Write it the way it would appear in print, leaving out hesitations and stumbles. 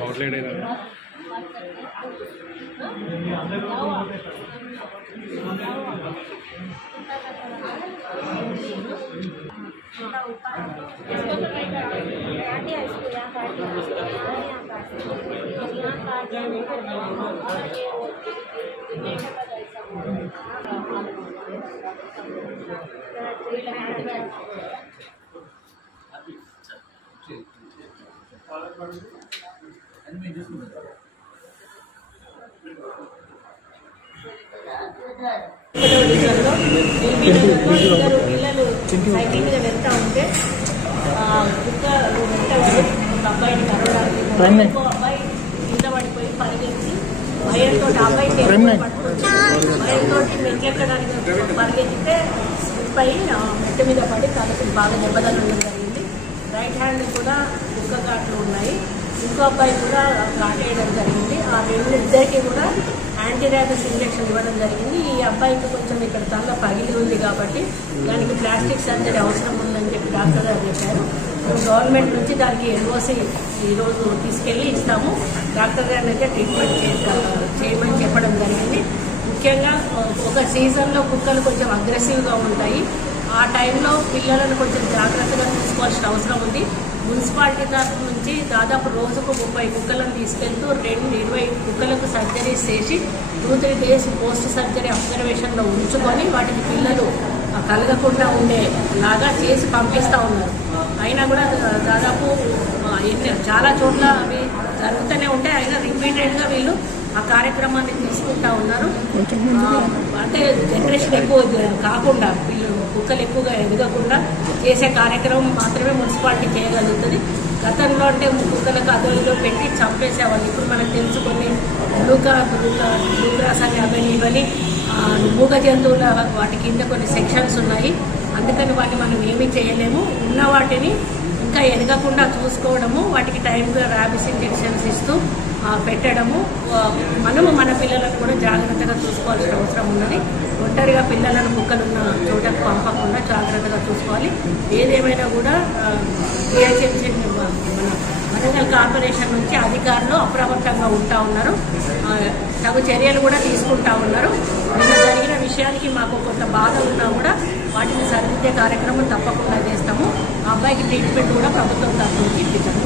Outline అయినా పిల్లలు cycle మీద వెళ్తా ఉంటే కుక్క వెంట ఒక అబ్బాయిని కరవడానికి ఇంకో అబ్బాయి కింద పడిపోయి పరిగెత్తి భయంతో అబ్బాయి పట్టుకొచ్చి భయంతో మెట్లెక్కడానికి పరిగెత్తితే పై మెట్ట మీద పడి తలకి బాగా దెబ్బతలడం జరిగింది. రైట్ హ్యాండ్ కూడా కుక్క ఘాట్లు ఉన్నాయి. ఇంకో అబ్బాయి కూడా కాటేయడం జరిగింది. ఆ ఇద్దరికి కూడా యాంటీ ర్యాబిస్ ఇంజెక్షన్ ఇవ్వడం జరిగింది. ఈ అబ్బాయికి కొంచెం ఇక్కడ తల పగిలి ఉంది కాబట్టి దానికి ప్లాస్టిక్ సర్జరీ అవసరం ఉందని చెప్పి డాక్టర్ గారు చెప్పారు. గవర్నమెంట్ నుంచి దానికి ఎల్ఓసి ఈరోజు తీసుకెళ్ళి ఇస్తాము. డాక్టర్ గారిని అయితే ట్రీట్మెంట్ చేయమని చెప్పడం జరిగింది. ముఖ్యంగా ఒక సీజన్లో కుక్కలు కొంచెం అగ్రెసివ్గా ఉంటాయి. ఆ టైంలో పిల్లలను కొంచెం జాగ్రత్తగా చూసుకోవాల్సిన అవసరం ఉంది. మున్సిపాలిటీ తరఫు నుంచి దాదాపు రోజుకు 30 కుక్కలను తీసుకెళ్తూ 20 కుక్కలకు సర్జరీస్ చేసి 2-3 days పోస్ట్ సర్జరీ అబ్జర్వేషన్లో ఉంచుకొని వాటికి పిల్లలు కలగకుండా ఉండేలాగా చేసి పంపిస్తూ ఉన్నారు. అయినా కూడా దాదాపు చాలా చోట్ల అవి జరుగుతూనే ఉంటాయి. అయినా రిపీటెడ్గా వీళ్ళు ఆ కార్యక్రమాన్ని తీసుకుంటా ఉన్నారు. అంటే జనరేషన్ ఎక్కువ కాకుండా కుక్కలు ఎక్కువగా ఎదగకుండా చేసే కార్యక్రమం మాత్రమే మున్సిపాలిటీ చేయగలుగుతుంది. గతంలో అంటే కుక్కలకు అదోలో పెట్టి చంపేసేవాళ్ళు. ఇప్పుడు మనకు తెలుసుకొని బ్లూగ్రాస్ అని అవన్నీ ఇవన్నీ మూగ జంతువుల వాటి కింద కొన్ని సెక్షన్స్ ఉన్నాయి. అందుకని వాటిని మనం ఏమీ చేయలేము. ఉన్న వాటిని ఇంకా ఎదగకుండా చూసుకోవడము, వాటికి టైంగా ర్యాబిస్ ఇంజెక్షన్స్ ఇస్తూ పెట్టడము, మనము మన పిల్లలను కూడా జాగ్రత్తగా చూసుకోవాల్సిన అవసరం ఉన్నది. ఒంటరిగా పిల్లలను కుక్కలున్న చోటకు పంపకుండా జాగ్రత్తగా చూసుకోవాలి. ఏదేమైనా కూడా మన వరంగల్ కార్పొరేషన్ నుంచి అధికారులు అప్రమత్తంగా ఉంటా ఉన్నారు. తగు చర్యలు కూడా తీసుకుంటా ఉన్నారు. నిన్న జరిగిన విషయానికి మాకు కొంత బాధ ఉన్నా కూడా వాటిని సరిదిద్దే కార్యక్రమం తప్పకుండా చేస్తాము. ఆ అబ్బాయికి ట్రీట్మెంట్ కూడా ప్రభుత్వం తరఫు నుంచి ఇప్పించడం